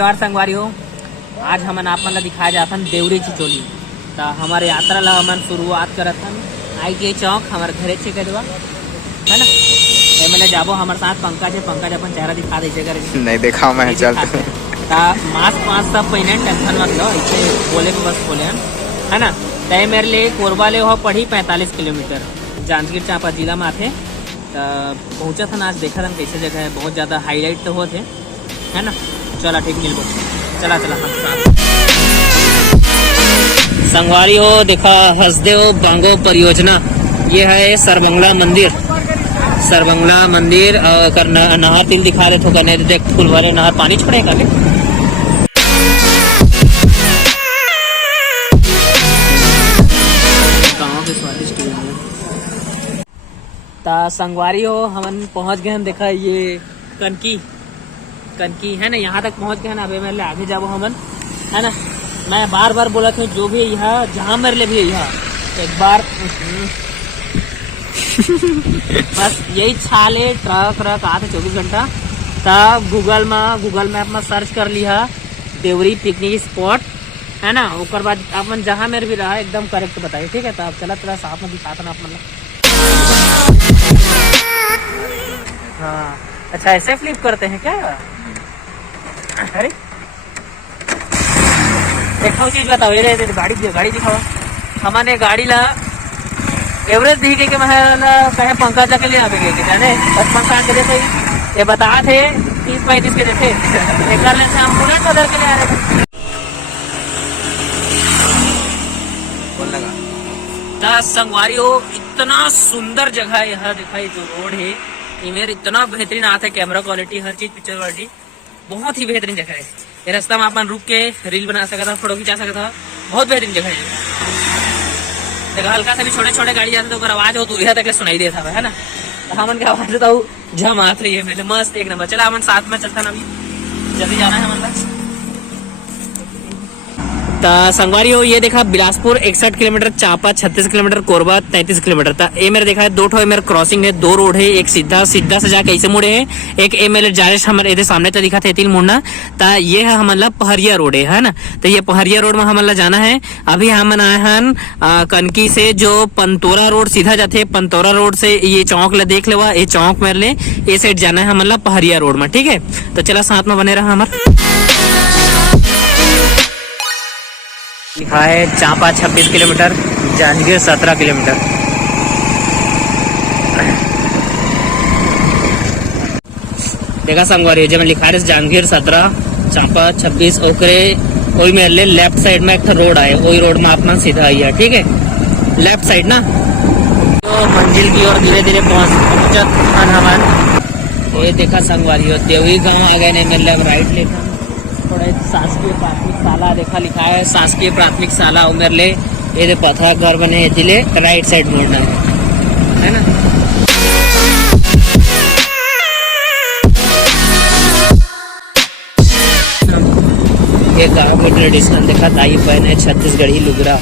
जोहार संगवारी हो। आज हमन आप मन ला दिखाए जाथन देवरी चिचोली। तो हमारे यात्रा ला हमन शुरुआत करथन ITI चौक हमारे घरे छे कदवा है ना। मैंने जाबो हमारे साथ पंकज है। पंकज अपन चेहरा दिखा दीजिए करे नहीं देखा मैं चल मास्क मास्क सब पहने टेंशन मत लो। इसे बोले को बस बोले है ना। तय मेरे लिए कोरबा ले हो पड़ी 45 किलोमीटर जांजगीर चांपा जिला में आते। पहुँचा था आज देखा था कैसे जगह है। बहुत ज़्यादा हाईलाइट तो होते है ना। चला ठीक मिल चला चला हम संगवारी हो। देखा हसदेव बांगो परियोजना ये है सरबंगला मंदिर। सरबंगला मंदिर कर नहर तिल दिखा रहे थे गने देख फूल वाले नहर पानी छोड़ेगा के गाँव के स्वादिष्ट ता संगवारी हो। हम पहुंच गए। हम देखा ये कनकी है ना। यहाँ तक पहुंच गए ना। अभी मेरे आगे जाबो हमन है ना। मैं बार बार बोला था जो भी यहाँ जहाँ मेरे लिए भी यहाँ एक बार बस यही छाले ट्रक आते 24 घंटा तब गूगल मैप में सर्च कर लिया देवरी पिकनिक स्पॉट है ना। उसके बाद अपन जहाँ मेरे भी रहा एकदम करेक्ट बताइए ठीक है। तब चला तेरा साथ में दिखाता ना अपन। हाँ अच्छा ऐसे फ्लिप करते हैं क्या। अरे देखो चीज बताओ ये गाड़ी दिखाओ। हमारे गाड़ी ला एवरेज दिखे के कहे पंकज के लिए आगे जाने बस पंकज के देते ये बता थे 30-35 के देते एक से हम बुलेट बदल के लिए आ रहे थे। संगवारी हो इतना सुंदर जगह है यहाँ दिखाई जो रोड है इमेर इतना बेहतरीन आता है। कैमरा क्वालिटी हर चीज पिक्चर क्वालिटी बहुत ही बेहतरीन जगह है। ये रास्ता में अपन रुक के रील बना सका था फोटो खिंचा सका था। बहुत बेहतरीन जगह है। देखा हल्का से भी छोटे छोटे गाड़ी जाते तो आवाज हो तो यहाँ तक सुनाई देता है ना। तो हमन क्या आवाज होता जम आत रही है मेरे मस्त एक नंबर। चला हमन साथ में चलता ना अभी जल्दी जाना है हमन। संगवारी हो ये देखा Bilaspur 61 kilometre Champa 36 kilometre Korba 33 kilometre था। ये मेरे देखा है 2 ठो मेरे क्रॉसिंग है 2 रोड है। एक सीधा से जाके ऐसे मुड़े है। एक मेरे जायश हमारे इधर सामने तो दिखा थे तिल मुड़ना ता ये है हमारा पहरिया रोड है ना। तो ये पहरिया रोड में हमारा जाना है। अभी हम आए हन कनकी से जो पंतोरा रोड सीधा जाते। पंतोरा रोड से ये चौक ला देख लेवा। ये चौक मेरे ले ये साइड जाना है हमारा पहरिया रोड में ठीक है। तो चला साथ में बने रहा हमारा। लिखा है चांपा 26 किलोमीटर जांजगीर 17 किलोमीटर। देखा संगवारी जब लिखा है जांजगीर 17 चांपा 26 ओकरे वही मेरे लिए लेफ्ट साइड में एक रोड आए। वही रोड में अपना सीधा आई है ठीक है लेफ्ट साइड ना। तो मंजिल की ओर धीरे धीरे पहुंचत हन। ये देखा संगवारी देवरी गांव आ गए। नहीं मेरे राइट लेकर थोड़ा शासकीय प्राथमिक शाला देखा लिखा है शासकीय प्राथमिक शाला उमेर ले ये पथरा घर बने दिले राइट साइड मोड़ना है ना। ये गाँव में ट्रेडिशनल देखा दाई बहन है छत्तीसगढ़ी लुगड़ा।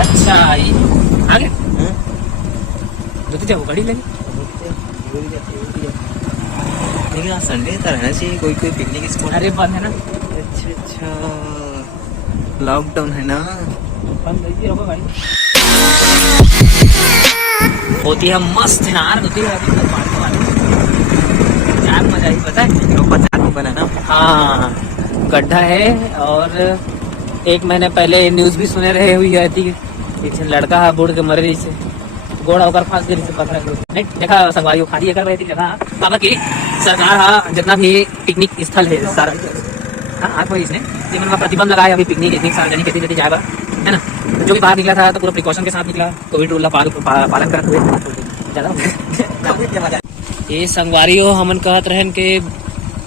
अच्छा आगे जाओ गाड़ी लेने लेकिन संडे तो रहना चाहिए कोई पिकनिक स्पॉट। अरे बंद है ना। अच्छा लॉकडाउन है ना बंद रखो गाड़ी होती है मस्त यार होती है। मजा ही पता है 50 बना ना। हाँ गड्ढा है और एक महीने पहले न्यूज भी सुने रहे हुई है पीछे लड़का है बूढ़ के मरे से गोड़ा होकर फांस गिरी से पकड़ा नहीं देखा संगवारी खाली कर रही थी जगह बाबा की सरकार हा जितना भी पिकनिक स्थल है सारा हाँ कोई इसने जिनका प्रतिबंध लगाया अभी पिकनिक इतनी सार्वजनिक गतिविधि जाएगा है ना। जो भी बाहर निकला था तो पूरा प्रिकॉशन के साथ निकला। कोविड रूल पालन करते हुए ज्यादा ये संगवारी हो हमन कहत रहन के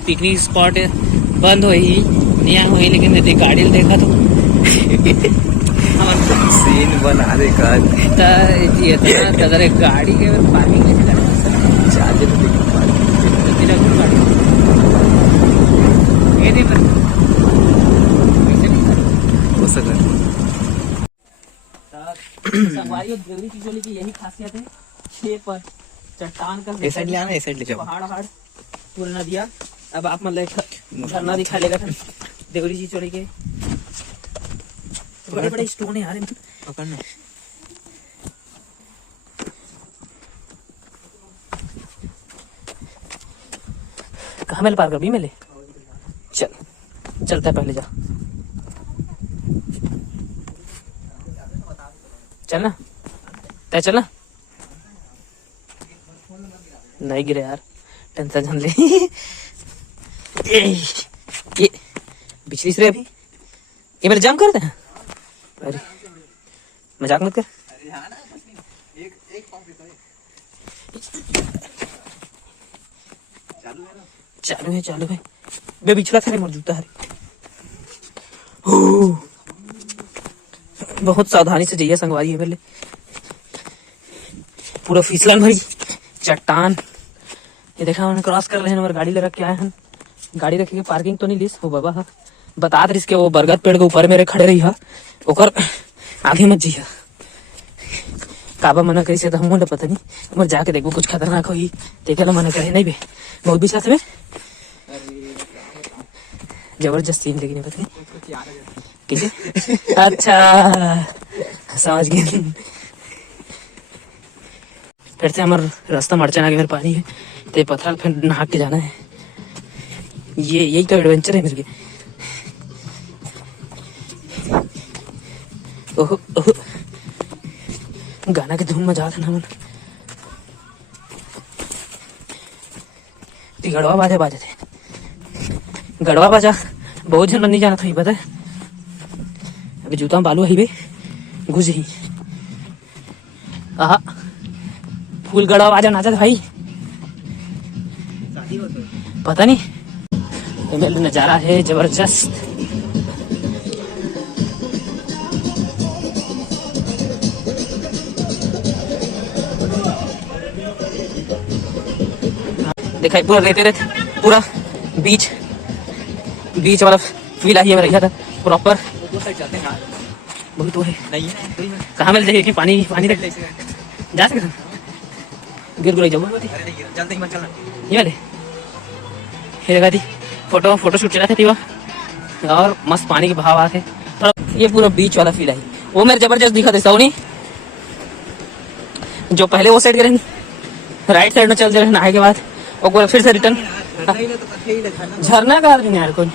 पिकनिक स्पॉट बंद हो ही नया हुई लेकिन गाड़ी देखा तो सीन बना दे कर गाड़ी के पार्किंग संगवारी और देवरी चिचोली की यही खासियत है, ये पर चट्टान का ये साइड ले आना, ये साइड ले जाओ। पहाड़ पूरा नदिया। अब आप मतलब झरना दिखा लेगा था देवरी चिचोली के, बड़े बड़े स्टोन है यार, पकड़ना। कहाँ मेले पार कर भी मेले, चल चलता है पहले जा, चलना तय चलना। नहीं गिरे यार, टेंशन झन ले। ये बिछली से अभी ये मेरे जंप करते हैं। अरे मजाक मत कर। चालू है बे, बिछला था रे मोर जूता है। बहुत सावधानी से जाइए संगवारी है, पहले पूरा फिसलन भाई, चट्टान। ये देखा उन्हें क्रॉस कर रहे हैं, हमारे गाड़ी ले रख के आए हैं। गाड़ी रखे के पार्किंग तो नहीं लीस हो बाबा, बता दे इसके वो बरगद पेड़ के ऊपर मेरे खड़े रही है, ओकर आगे मत जी काबा मना करी से तो हम पता नहीं, मर जाके देखो कुछ खतरनाक होई, देखे ना मना करे नहीं बे, बहुत भी साथ में जबरदस्त सीन लेकिन पता नहीं किसे। अच्छा समझ गए। फिर से हमारा रास्ता मरचन आगे फिर पानी है, तो पत्थर फिर नहा के जाना है। ये यही तो एडवेंचर है मेरे। ओहो ओहो, गाना के धूम मजा था ना मन। गड़वा बाजे थे, गड़वा बाजा बहुत जन नहीं जाना था, पता है। अभी जूता में बालू है बे, घुस ही आहा फूल गड़वा बाजा नाचा था भाई, पता नहीं। ये मेरा नजारा है जबरदस्त। देखा पूरा रेते पूरा बीच वाला फील आई है मेरा था प्रॉपर। वही तो है, नहीं है कहाँ मिल जाएगी पानी जा सकते गिर गुराई जाऊँ ये वाले लगा दी फोटो शूट चला था और मस्त पानी के बहाव आते। ये पूरा बीच वाला फील आई, वो मेरे जबरदस्त दिखा दे सोनी। जो पहले वो साइड करेंगे राइट साइड में चलते रहे नहाए के बाद, और फिर से रिटर्न झरना का नहीं यार कोई,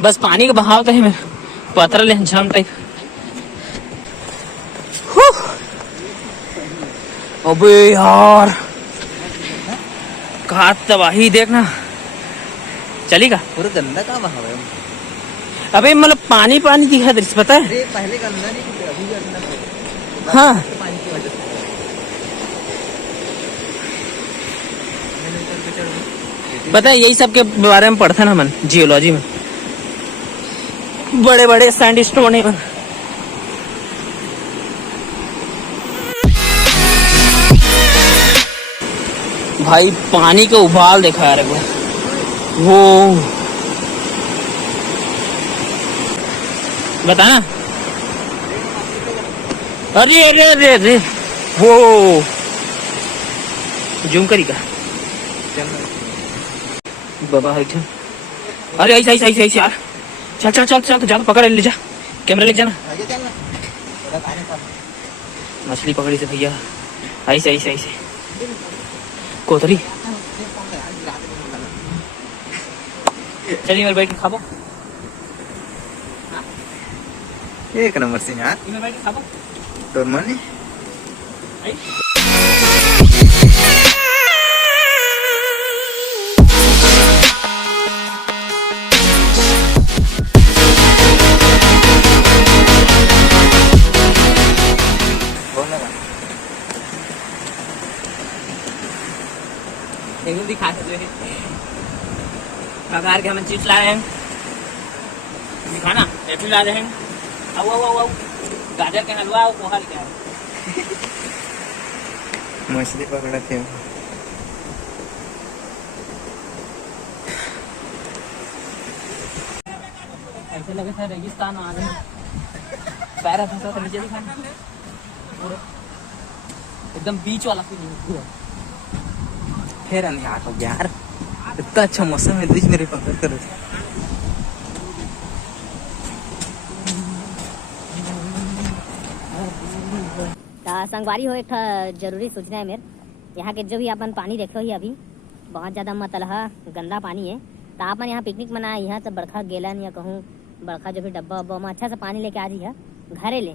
बस पानी का बहाव तो है मेरा, पत्थर ले झम टाइप। अबे यार कहा तबाही देखना, चलेगा पूरा गंदा कहाँ बहाव है। अबे मतलब पानी दिखा दृश्य पता है, पहले गंदा नहीं था, अभी गंदा है। हाँ पानी की वजह से पता है, यही सब के बारे में पढ़ता ना मन जियोलॉजी में, बड़े बड़े सैंडस्टोन है। भाई पानी का उबाल देखा यार वो बता ना। अरे अरे अरे अरे वो जूम करी का बाबा है क्या? अरे ऐसे यार, चल तो जा, पकड़ ले जा, कैमरा ले जाना। मछली पकड़ी से भैया, ऐसे कोतरी। चलिए मेरे बैठ के खाबो, एक नंबर से यार, मैं बैठ के खाबो तो मनी एकदम दिखा सकते हैं प्रकार के हम चिप्स ला रहे हैं, दिखाना एप्पल ला रहे हैं, आओ गाजर का हलवा और पोहा क्या है। मछली पकड़ा थे ऐसे लगे था रेगिस्तान आ गए, पैरा फंसा तो नीचे दिखाना। पूरे एकदम बीच वाला फीलिंग पूरा। फिर अंधेरा हो गया यार, इतना अच्छा मौसम है, बीच मेरे पंकज करो। संगवारी हो, एक जरूरी सूचना है मेरे। यहाँ के जो भी अपन पानी देखे ही अभी बहुत ज़्यादा मतलहा गंदा पानी है। तो आपन यहाँ पिकनिक मनाए यहाँ तो बड़खा गेलन या कहूँ बड़खा जो भी डब्बा उब्बा में अच्छा से पानी लेके आ जी है, घरे ले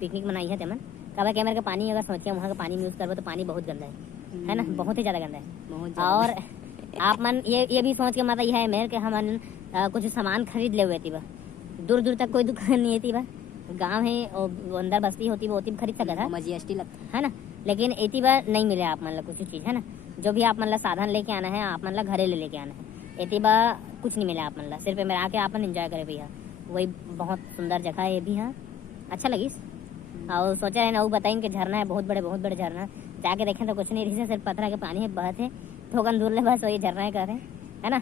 पिकनिक मनाई है तेमन। कब कैमरे का पानी अगर सोचिए वहाँ का पानी यूज़ करबो तो पानी बहुत गंदा है ना, बहुत ही ज़्यादा गंदा है। और आप मन ये भी सोच के मतलब यह है मेरे कि हम कुछ सामान खरीद ले हुए थी, दूर दूर तक कोई दुकान नहीं थी, गांव है और अंदर बस्ती होती वो खरीद सकता था जीएसटी लगता है ना। लेकिन एती बार नहीं मिले आप मतलब कुछ चीज़ है ना, जो भी आप मतलब साधन लेके आना है आप मतलब घरे लेके आना है। एती बार कुछ नहीं मिला आप मतलब, सिर्फ मेरे आके आप एंजॉय करे भैया। वही बहुत सुंदर जगह है ये भी, हाँ अच्छा लगी। और सोचा है ना वो बताएं कि झरना है, बहुत बड़े झरना, जाके देखें तो कुछ नहीं रही, सिर्फ पत्थर के पानी है बहत है, थोकन दूर ले बस वही झरना कर रहे है ना।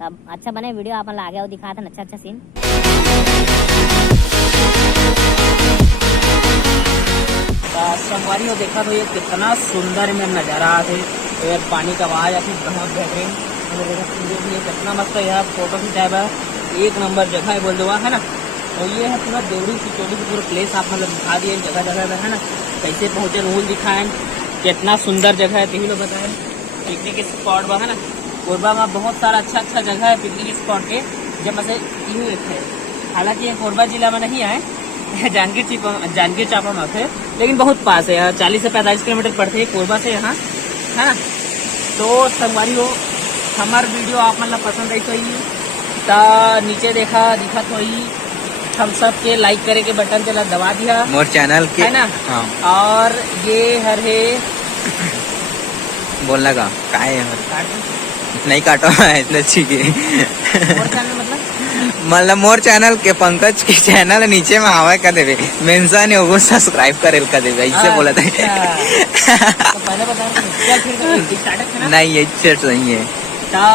तब अच्छा बने वीडियो आप आगे और दिखा था अच्छा सीन। संगवारी हो देखा तो ये कितना सुंदर में नज़ारा है, और पानी का आवाज आती बहुत बेहतरीन, ये कितना मस्त है। यह फोटो खिंचाए एक नंबर जगह है बोल दो है ना। और ये है पूरा देवरी सिचोली की पूरा प्लेस आप मतलब दिखा दिए जगह जगह है ना, कैसे पहुँचे रूल दिखाएं, कितना सुंदर जगह है तीन लोग बताएं। पिकनिक स्पॉट बा है ना, कोरबा में बहुत सारा अच्छा जगह है पिकनिक स्पॉट के, जब मतलब यूँ है। हालांकि ये कोरबा जिला में नहीं आए, जांजगीर चांपा में थे, लेकिन बहुत पास है, 40 से 45 किलोमीटर पड़ते हैं कोरबा से यहाँ है ना। तो संगवारी हो हमार वीडियो आप मतलब पसंद आई तो नीचे दिखा तो हम सब के लाइक करे के बटन चला दबा दिया मोर चैनल के है ना। हाँ। और ये हर है बोलना का है नहीं काटो इतना ठीक है। मतलब मोर चैनल के पंकज के चैनल नीचे में आवा कर देवे, मेंशन है वो सब्सक्राइब करे कर देवे, इससे बोला था। तो पहले बता नहीं ये सेट नहीं है।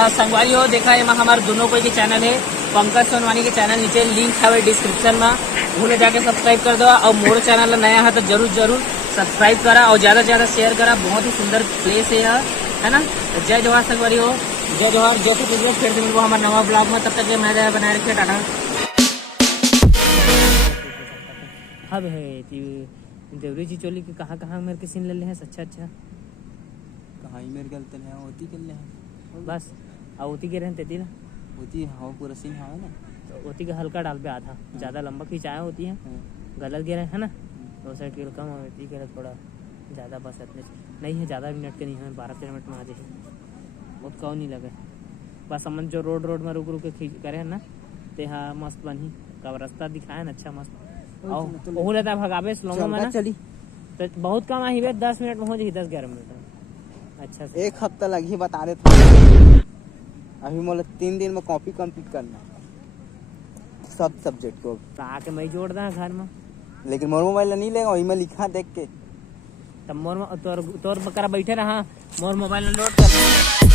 संगवारी हो देखा है हमारे दोनों कोई के चैनल है, पंकज सोनवानी के चैनल नीचे लिंक है डिस्क्रिप्शन में, भूले जाके सब्सक्राइब कर दो। और मोर चैनल नया है तो जरूर सब्सक्राइब करा और ज्यादा से ज्यादा शेयर करा। बहुत ही सुंदर प्लेस है यह है ना। जय जोहार संगवारी हो, जय जोहार। जो कुछ फिर से मिलूंगा हमारे नवा ब्लॉग में, तब तक के मैं बनाए रखिए, टाटा। अब है देवरी जी चोली के कहाँ मेरे के सीन ले ले हैं अच्छा कहाँ ही मेरे गलत है होती कर ले बस। और ओती के रहते थी ना, होती हाँ पूरा सीन है ना, तो ओती का हल्का डाल पे आधा, ज़्यादा लंबा खिंचाया होती है, गलत गिरे है ना। दो साइड के कम होती है थोड़ा ज़्यादा, बस इतने नहीं है, ज़्यादा मिनट के नहीं है, 12-13 मिनट में आ जाए, बहुत कौ नहीं लगे। बस हम जो रोड में रुक के खींच करे है ना, तो हाँ मस्त बनी कब रास्ता दिखाए ना अच्छा मस्त। और लेता भगावे स्लो में ना चली तो बहुत कम आई 10 मिनट में हो जाए, 10-11 मिनट में अच्छा से। 1 हफ्ता लगी बता रहे थे, अभी मतलब 3 दिन में कॉपी कंप्लीट करना सब सब्जेक्ट को। आके मैं जोड़ दा घर में, लेकिन मोर मोबाइल नहीं लेगा, वही में लिखा देख के तब मोर तोर बकरा बैठे रहा, मोर मोबाइल में लोड कर।